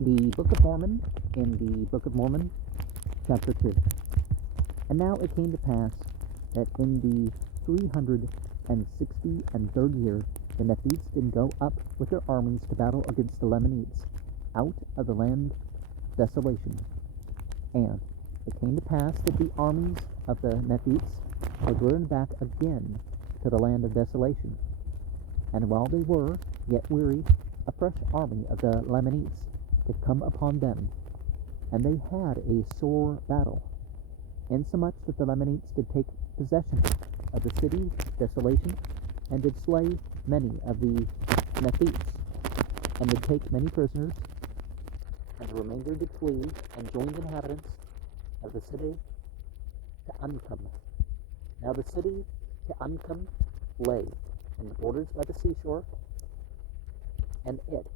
The Book of Mormon, in the Book of Mormon, chapter 2. And now it came to pass that in the 363rd year, the Nephites did go up with their armies to battle against the Lamanites, out of the land desolation. And it came to pass that the armies of the Nephites were driven back again to the land of desolation. And while they were yet weary, a fresh army of the Lamanites did come upon them, and they had a sore battle, insomuch that the Lamanites did take possession of the city desolation, and did slay many of the Nephites, and did take many prisoners, and the remainder did flee, and joined the inhabitants of the city to Uncum. Now the city to Uncum lay in the borders by the seashore, and it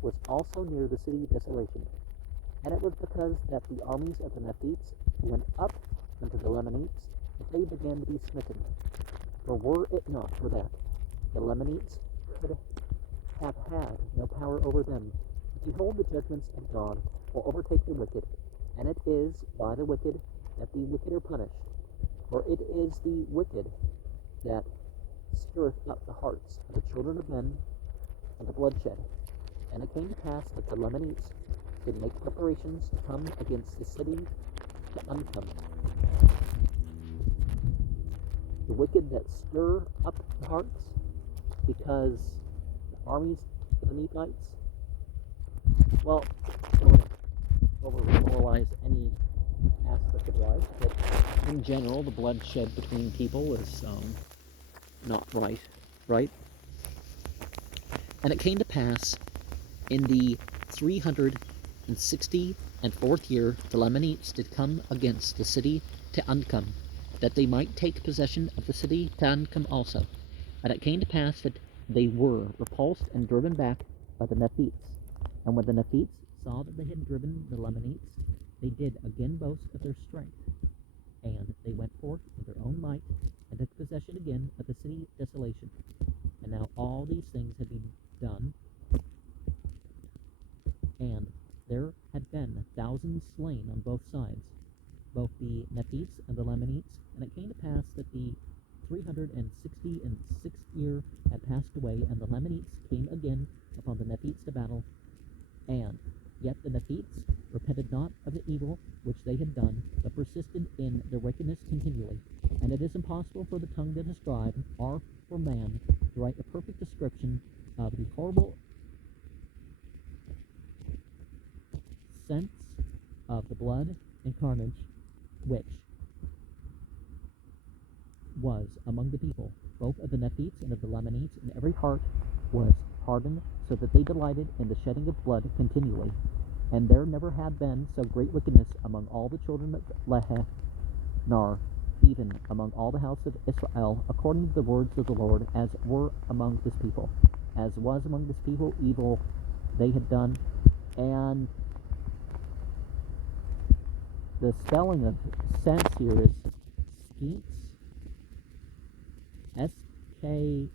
was also near the city desolation. And it was because that the armies of the Nephites went up unto the Lamanites that they began to be smitten. For were it not for that, the Lamanites could have had no power over them. Behold, the judgments of God will overtake the wicked, and it is by the wicked that the wicked are punished. For it is the wicked that stirreth up the hearts of the children of men unto bloodshed. And it came to pass that the Lamanites did make preparations to come against the city to Uncum. The wicked that stir up the hearts, because the armies of the Nephites, well, I don't want to over-moralize any aspect of life, but in general, the bloodshed between people is not right? And it came to pass in the 364th year, the Lamanites did come against the city to Uncum, that they might take possession of the city to Uncum also. And it came to pass that they were repulsed and driven back by the Nephites. And when the Nephites saw that they had driven the Lamanites, they did again boast of their strength. And they went forth with their own might, and took possession again of the city desolation. And now all these things had been done, and there had been thousands slain on both sides, both the Nephites and the Lamanites. And it came to pass that the 366th year had passed away, and the Lamanites came again upon the Nephites to battle. And yet the Nephites repented not of the evil which they had done, but persisted in their wickedness continually. And it is impossible for the tongue to describe, or for man to write a perfect description of the horrible sense of the blood and carnage which was among the people, both of the Nephites and of the Lamanites, and every heart was hardened, so that they delighted in the shedding of blood continually. And there never had been so great wickedness among all the children of Lehi, nor even among all the house of Israel, according to the words of the Lord, as were among this people. As was among this people evil they had done. And the spelling of sense here is skeets, S-C-E-N-C-E,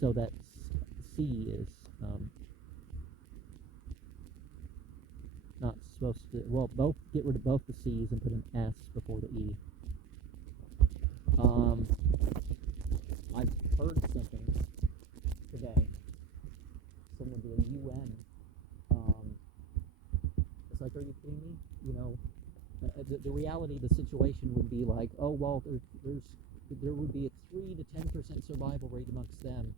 so that C is not supposed to, well, get rid of both the C's and put an S before the E. I've heard something today, someone do a UN, it's like, are you kidding me? You know, the reality of the situation would be like, oh, well, there would be a 3 to 10% survival rate amongst them.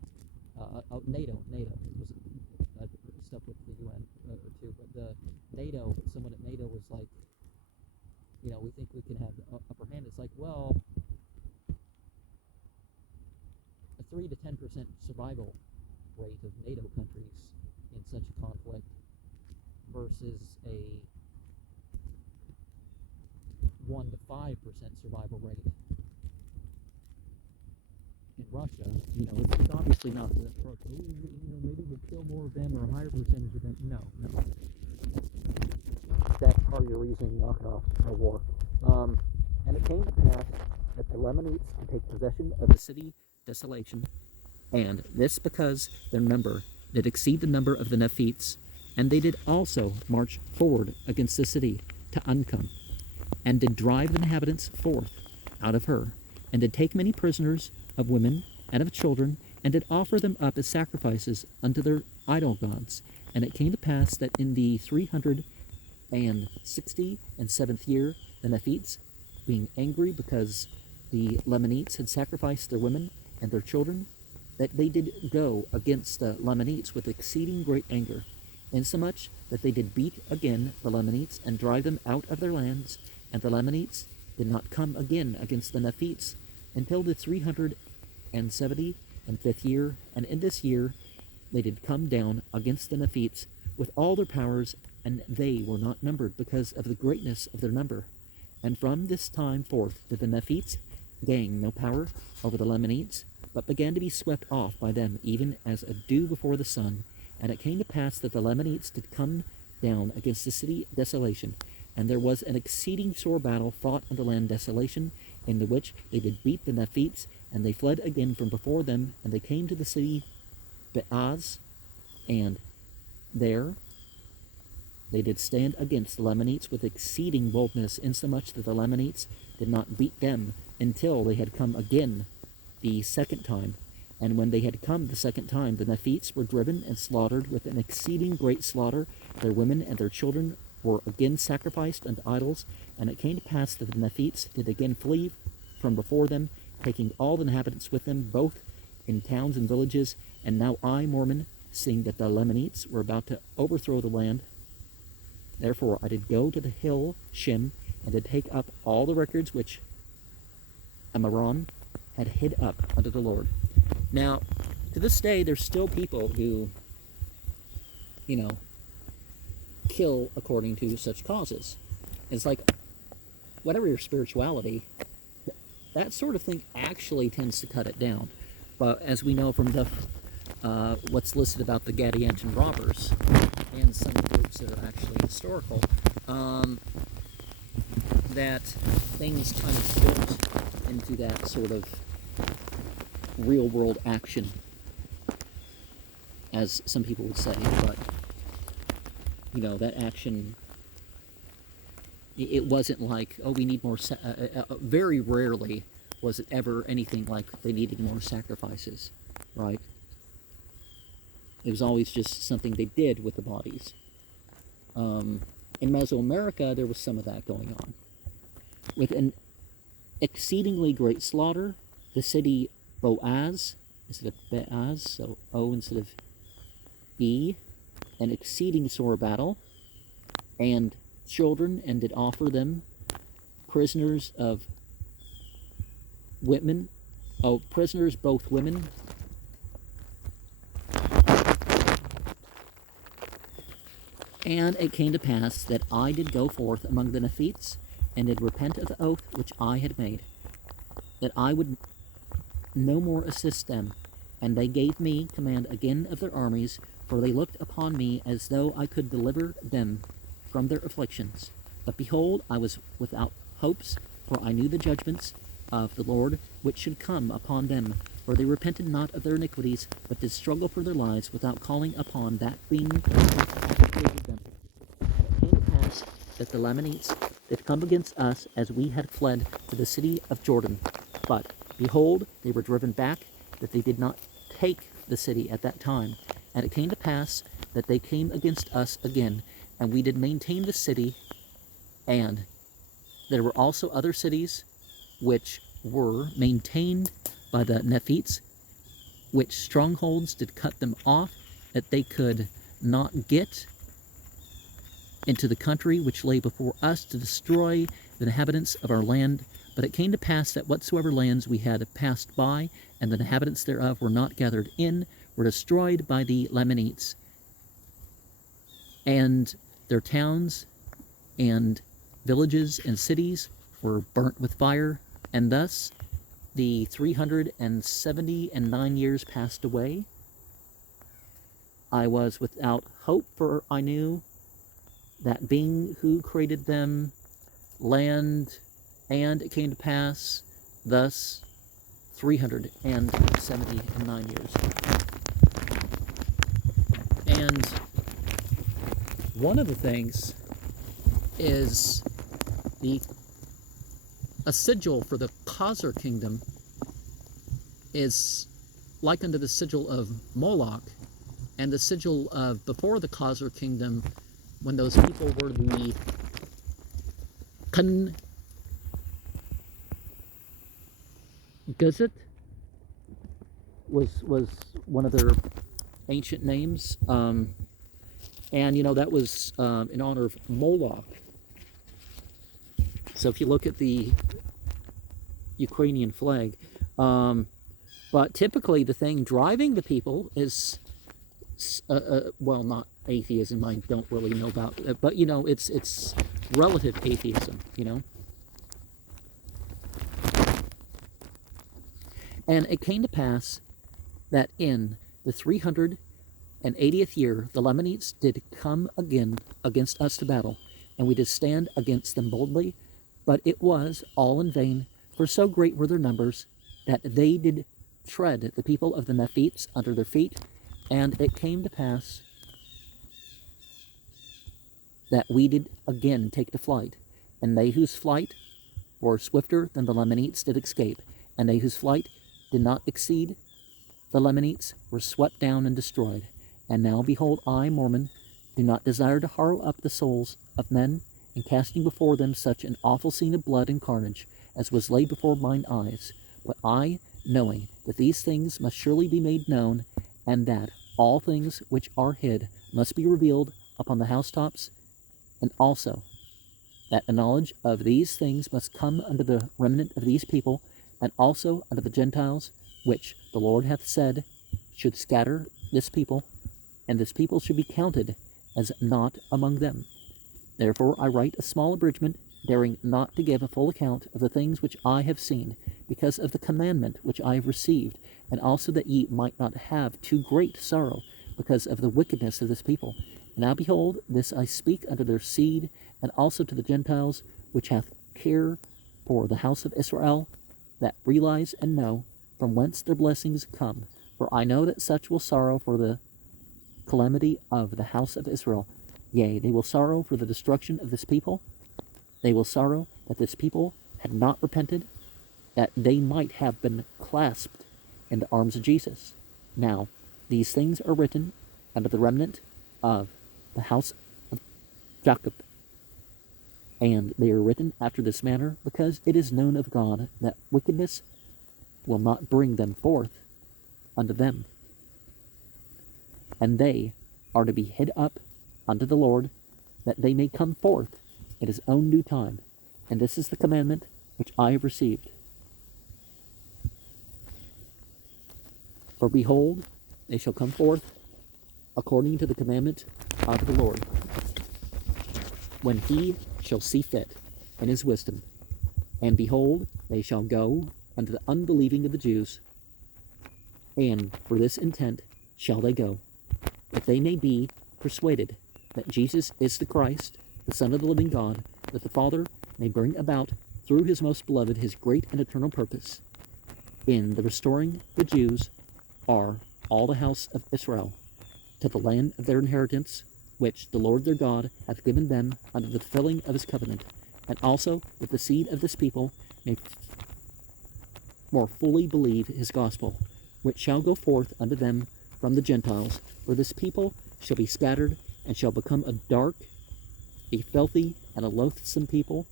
NATO was stuff with the UN too, but the NATO, someone at NATO was like, you know, we think we can have the upper hand. It's like, well, a 3 to 10% survival rate of NATO countries in such a conflict versus a 1 to 5% survival rate in Russia. You know, it's obviously not the approach. You know, maybe we'll kill more of them or a higher percentage of them. No. That's part of your reasoning, knock it off, no war. And it came to pass that the Lamanites could take possession of the city desolation, And this because their number did exceed the number of the Nephites, and they did also march forward against the city to Uncum, and did drive the inhabitants forth out of her, and did take many prisoners of women and of children, and did offer them up as sacrifices unto their idol gods. And it came to pass that in the 367th year, the Nephites, being angry because the Lamanites had sacrificed their women and their children, that they did go against the Lamanites with exceeding great anger, insomuch that they did beat again the Lamanites and drive them out of their lands, and the Lamanites did not come again against the Nephites until the 375th year, and in this year they did come down against the Nephites with all their powers, and they were not numbered because of the greatness of their number. And from this time forth did the Nephites gain no power over the Lamanites, but began to be swept off by them, even as a dew before the sun. And it came to pass that the Lamanites did come down against the city Desolation, and there was an exceeding sore battle fought in the land Desolation, in the which they did beat the Nephites, and they fled again from before them, and they came to the city Beaz, and there they did stand against the Lamanites with exceeding boldness, insomuch that the Lamanites did not beat them until they had come again the second time. And when they had come the second time, the Nephites were driven and slaughtered with an exceeding great slaughter. Their women and their children were again sacrificed unto idols. And it came to pass that the Nephites did again flee from before them, taking all the inhabitants with them, both in towns and villages. And now I, Mormon, seeing that the Lamanites were about to overthrow the land, therefore I did go to the hill Shim, and did take up all the records which Amaron had hid up unto the Lord. Now, to this day, there's still people who, kill according to such causes. It's like, whatever your spirituality, that sort of thing actually tends to cut it down. But as we know from the what's listed about the Gadianton robbers, and some groups that are actually historical, that things kind of built into that sort of real-world action, as some people would say. But that action, it wasn't like, oh, we need more. Very rarely was it ever anything like they needed more sacrifices, right? It was always just something they did with the bodies. In Mesoamerica, there was some of that going on. With an exceedingly great slaughter, the city Boaz, instead of Beaz, so O instead of E, an exceeding sore battle, and children, and did offer them prisoners of women, prisoners both women, and it came to pass that I did go forth among the Nephites, and did repent of the oath which I had made, that I would no more assist them. And they gave me command again of their armies, for they looked upon me as though I could deliver them from their afflictions. But behold, I was without hopes, for I knew the judgments of the Lord which should come upon them. For they repented not of their iniquities, but did struggle for their lives, without calling upon that being that created them. And it came to pass that the Lamanites did come against us as we had fled to the city of Jordan. But behold, they were driven back, that they did not take the city at that time. And it came to pass that they came against us again, and we did maintain the city. And there were also other cities which were maintained by the Nephites, which strongholds did cut them off, that they could not get into the country which lay before us to destroy the inhabitants of our land. But it came to pass that whatsoever lands we had passed by, and the inhabitants thereof were not gathered in, were destroyed by the Lamanites, and their towns and villages and cities were burnt with fire. And thus the 379 years passed away. I was without hope, for I knew that being who created them, land, and it came to pass thus 379 years. And one of the things is a sigil for the Khazar kingdom is like unto the sigil of Moloch, and the sigil of before the Khazar kingdom, when those people were the Gazet was one of their ancient names, and that was in honor of Moloch. So if you look at the Ukrainian flag, but typically the thing driving the people is well, not atheism. I don't really know about it, but it's relative atheism, And it came to pass that in the 380th year the Lamanites did come again against us to battle, and we did stand against them boldly, but it was all in vain, for so great were their numbers that they did tread the people of the Nephites under their feet. And it came to pass that we did again take to flight, and they whose flight were swifter than the Lamanites did escape, and they whose flight did not exceed the Lamanites were swept down and destroyed. And now behold, I, Mormon, do not desire to harrow up the souls of men in casting before them such an awful scene of blood and carnage as was laid before mine eyes, but I, knowing that these things must surely be made known, and that all things which are hid must be revealed upon the housetops, and also that a knowledge of these things must come unto the remnant of these people, and also unto the Gentiles, which the Lord hath said should scatter this people, and this people should be counted as not among them. Therefore I write a small abridgment, daring not to give a full account of the things which I have seen, because of the commandment which I have received, and also that ye might not have too great sorrow, because of the wickedness of this people. And now behold, this I speak unto their seed, and also to the Gentiles, which hath care for the house of Israel, that realize and know from whence their blessings come. For I know that such will sorrow for the calamity of the house of Israel. Yea, they will sorrow for the destruction of this people. They will sorrow that this people had not repented, that they might have been clasped in the arms of Jesus. Now, these things are written unto the remnant of the house of Jacob, and they are written after this manner, because it is known of God that wickedness will not bring them forth unto them. And they are to be hid up unto the Lord, that they may come forth in his own due time. And this is the commandment which I have received. For behold, they shall come forth according to the commandment of the Lord, when he shall see fit in his wisdom. And behold, they shall go unto the unbelieving of the Jews, and for this intent shall they go, that they may be persuaded that Jesus is the Christ, the Son of the living God, that the Father may bring about through his most beloved his great and eternal purpose. In the restoring the Jews are all the house of Israel to the land of their inheritance, which the Lord their God hath given them unto the fulfilling of his covenant, and also that the seed of this people may more fully believe his gospel, which shall go forth unto them from the Gentiles, for this people shall be scattered, and shall become a dark, a filthy, and a loathsome people,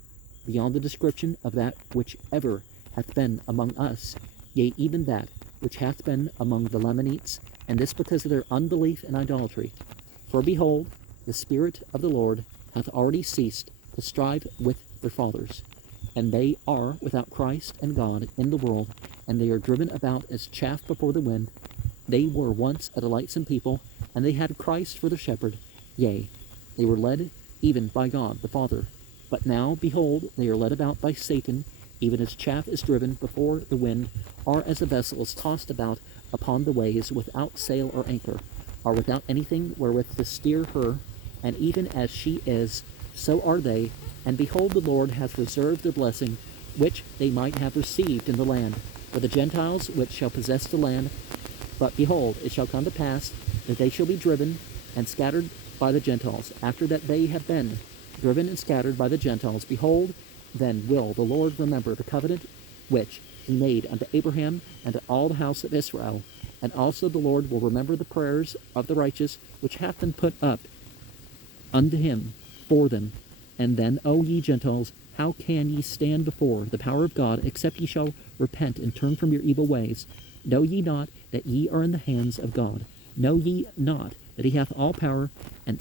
beyond the description of that which ever hath been among us, yea, even that which hath been among the Lamanites, and this because of their unbelief and idolatry. For behold, the Spirit of the Lord hath already ceased to strive with their fathers, and they are without Christ and God in the world, and they are driven about as chaff before the wind. They were once a delightsome people, and they had Christ for their shepherd. Yea, they were led even by God the Father. But now, behold, they are led about by Satan, even as chaff is driven before the wind, or as a vessel is tossed about upon the waves without sail or anchor, or without anything wherewith to steer her. And even as she is, so are they. And behold, the Lord hath reserved their blessing, which they might have received in the land. for the Gentiles which shall possess the land. But behold, it shall come to pass that they shall be driven and scattered by the Gentiles. After that they have been driven and scattered by the Gentiles, behold, then will the Lord remember the covenant which he made unto Abraham and to all the house of Israel. And also the Lord will remember the prayers of the righteous, which hath been put up unto him for them. And then, O ye Gentiles, how can ye stand before the power of God, except ye shall repent and turn from your evil ways? Know ye not that ye are in the hands of God? Know ye not that he hath all power, and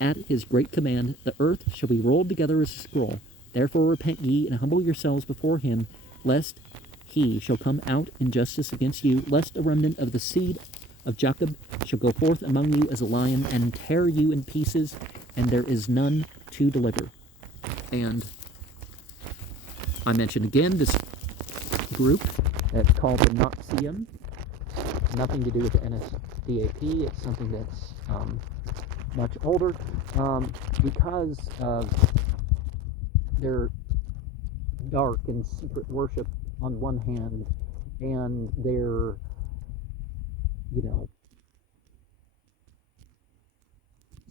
at his great command the earth shall be rolled together as a scroll? Therefore repent ye, and humble yourselves before him, lest he shall come out in justice against you, lest a remnant of the seed of Jacob shall go forth among you as a lion, and tear you in pieces, and there is none to deliver. And I mentioned again this group that's called the Naziim. Nothing to do with the NSDAP. It's something that's much older, because of their dark and secret worship on one hand, and their,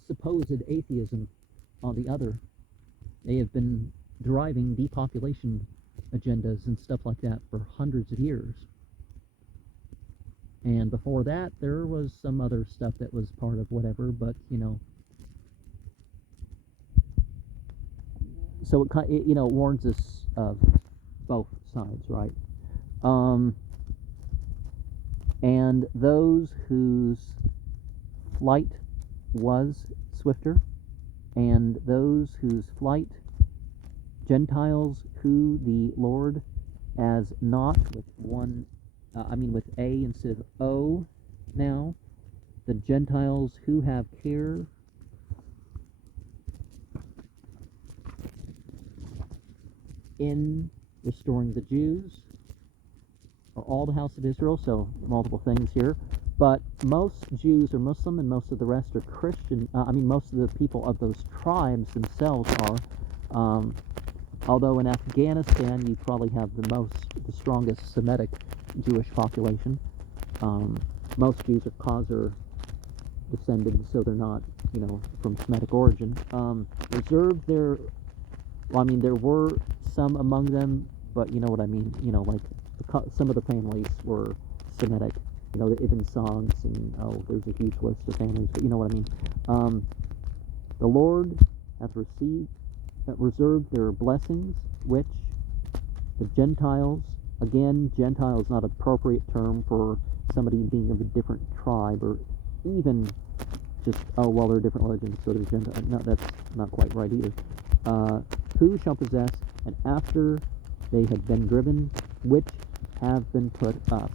supposed atheism on the other. They have been driving depopulation agendas and stuff like that for hundreds of years. And before that, there was some other stuff that was part of whatever, but, so it warns us of both sides, right? And those whose flight was swifter, and those whose flight, Gentiles, who the Lord as not with one, with A instead of O now, the Gentiles who have care in restoring the Jews, or all the house of Israel, so multiple things here. But most Jews are Muslim, and most of the rest are Christian. Most of the people of those tribes themselves are. Although in Afghanistan, you probably have the strongest Semitic Jewish population. Most Jews are Khazar descended, so they're not, from Semitic origin. Reserved there were some among them, but you know what I mean. Some of the families were Semitic. The Ibn Songs, and there's a huge list of families, but you know what I mean. The Lord hath reserved their blessings, which the Gentiles, again, Gentile is not an appropriate term for somebody being of a different tribe, or even just, they're different religions, so they're Gentile. No, that's not quite right either. Who shall possess, and after they had been driven, which have been put up.